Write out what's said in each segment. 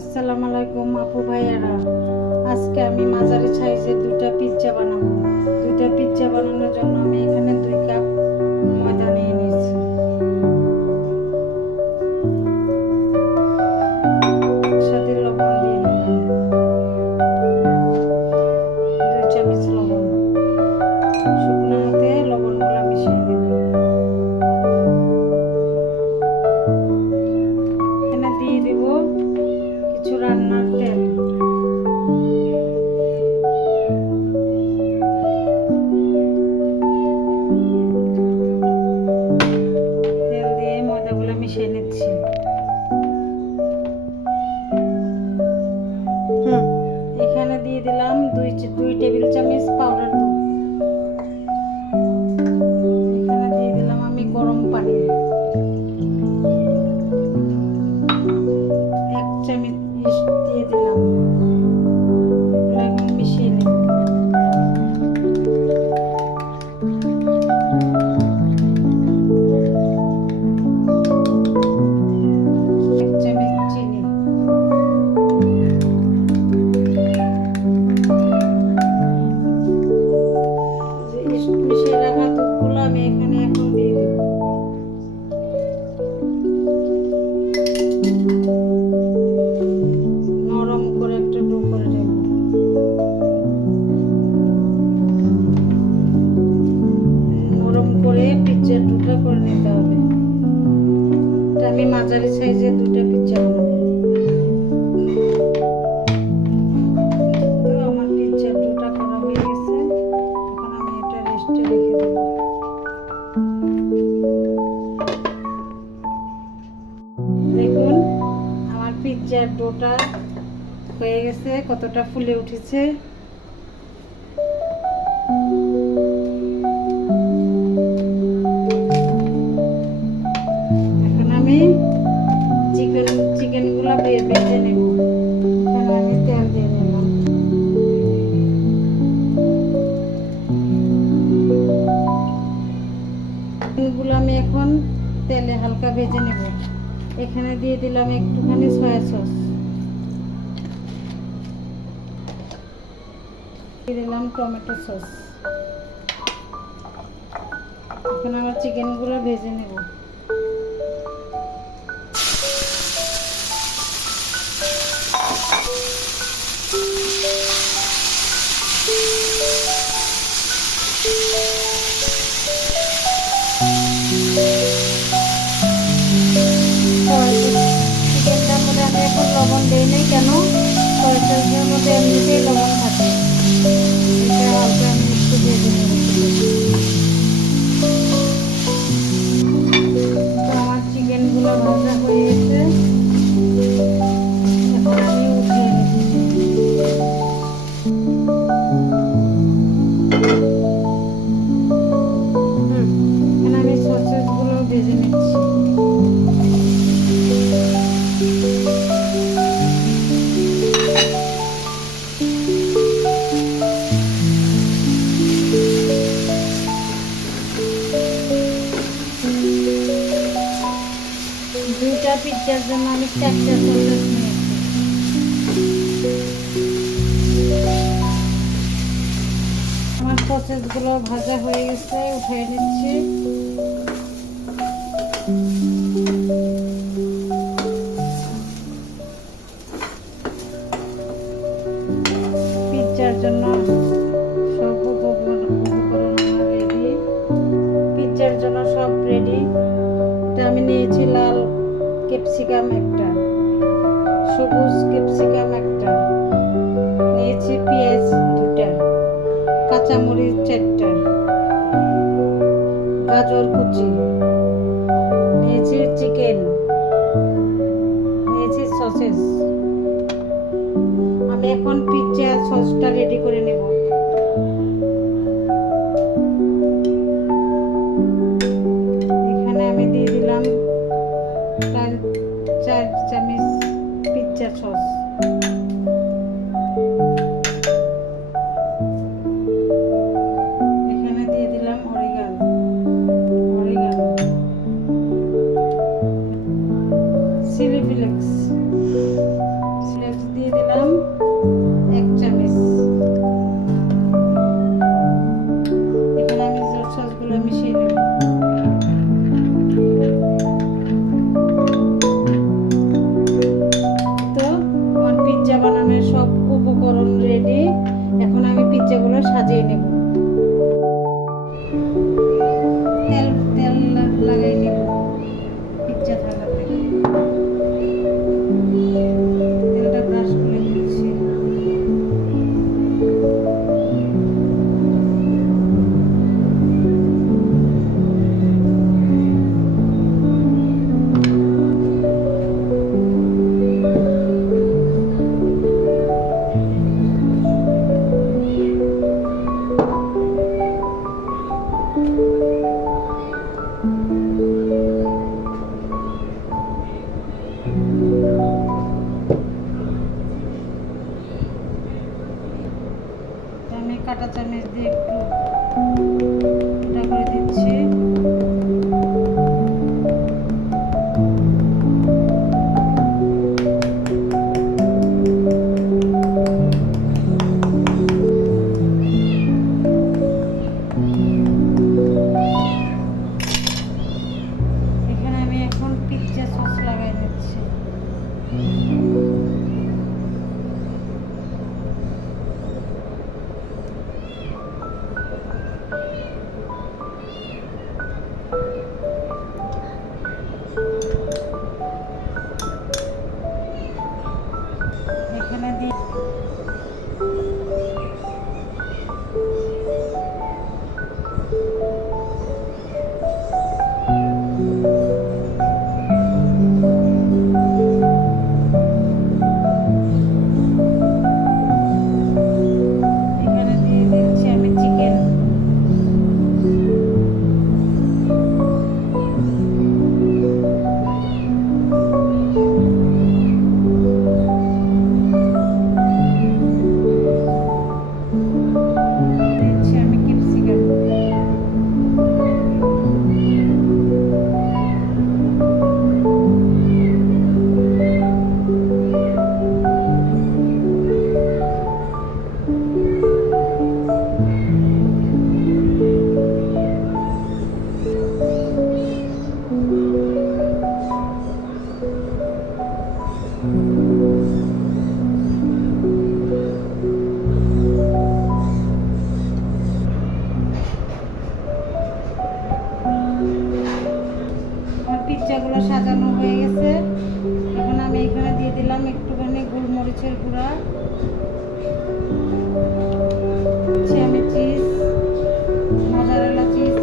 আসসালামু আলাইকুম আপু ভাইয়ারা। আজকে আমি মাঝারি সাইজের দুটা পিৎজা বানাবো। দুটা পিৎজা বানানোর জন্য আমি এখানে 2 কাপ ময়দা নিয়ে নিয়েছি। সাথে লবণ দিয়ে নিলাম, 2 চামচ লবণ। শুকনো হাতে লবণগুলো মিশিয়ে নেব। এখানে দিয়ে দেব কিছু রান্নার তেল। তেল দিয়ে ময়দাগুলো মিশিয়ে নিচ্ছি। এখানে দিয়ে দিলাম 2 টেবিল চামচ পাউডার দুধ। এখানে দিয়ে দিলাম আমি গরম পানি, 1 চামচ ইস্ট দিয়ে দিলাম। এগুলো এখন মিশিয়ে নেব। মিশিয়ে রাখা দুধগুলো আমি এখানে এখন দিয়ে দেব। নরম করে একটা ডো করে নেব। নরম করে পিৎজার ডোটা করে নিতে হবে। এটা আমি মাঝারি সাইজের দুটো পিৎজা বানাবো। তো আমার পিৎজার ডোটা করা হয়ে গেছে। এখন আমি এটা রেস্টে রেখে দেব। দেখুন আমার পিৎজার ডোটা হয়ে গেছে, কতটা ফুলে উঠেছে। এখন আমি চিকেনগুলো ভেজে নেব। এখানে আমি তেল দিয়ে নিলাম। চিকেনগুলো আমি এখন তেলে হালকা ভেজে নেব। এখানে দিয়ে দিলাম একটুখানি সয়া সস, দিয়ে দিলাম টমেটো সস। এখন আমার চিকেনগুলো ভেজে নেব। চিকেনটার মধ্যে আমি এখন লবণ দিই নাই, কেন সয়া সসের মধ্যে এমনিতেই লবণ থাকে। এটা হালকা আমি একটু ভেজে নেব। তো আমার চিকেনগুলো ভাজা হয়ে গেছে। এখন আমি উঠিয়ে নিচ্ছি। এখন আমি সসেসগুলো ভেজে নিচ্ছি। দুইটা পিৎজার জন্য আমি 4টা সসেস নিয়েছি। আমার সসেসগুলো ভাজা হয়ে গেছে, উঠিয়ে নিচ্ছি। পিৎজার জন্য সব উপকরণ রেডি। পিৎজার জন্য সব রেডি। এটা আমি নিয়েছি লাল ক্যাপসিকাম একটা, সবুজ ক্যাপসিকাম একটা, নিয়েছি পেঁয়াজ 2টা, কাঁচামরিচ 4টা, গাজর কুচি, নিয়েছি চিকেন, নিয়েছি সসেস। আমি এখন পিৎজা সসটা রেডি করে নেব। এখানে আমি দিয়ে দিলাম 4 চামচ পিৎজা সস। এখানে দিয়ে দিলাম অরিগানো, চিলি ফ্লেক্স, কাঁটা চামচ দিয়ে একটু ফুটা করে দিচ্ছি। এখানে আমি এখন পিৎজা সস লাগাই দিচ্ছি। এখানে দিয়ে এখানে দিয়ে দিচ্ছি আমি চিকেন। দিচ্ছি আমি ক্যাপসিকাম। আমার পিৎজাগুলো সাজানো হয়ে গেছে। এখন আমি এখানে দিয়ে দিলাম একটুখানি গোলমরিচের গুঁড়া, দিচ্ছি আমি চিজ, মজারেলা চিজ,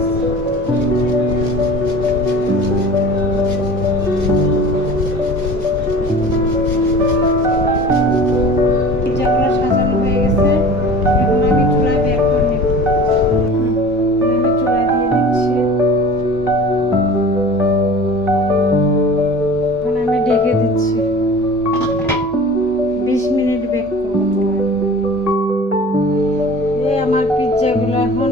পিৎজাগুলো সাজানো হয়ে গেছে। এখন আমি চুলায় বের করে নেব। আমি চুলায় দিয়ে দিচ্ছি। এখন আমি ঢেকে দিচ্ছি, 20 মিনিট বেক করবো চুলায়। এই আমার পিৎজাগুলো এখন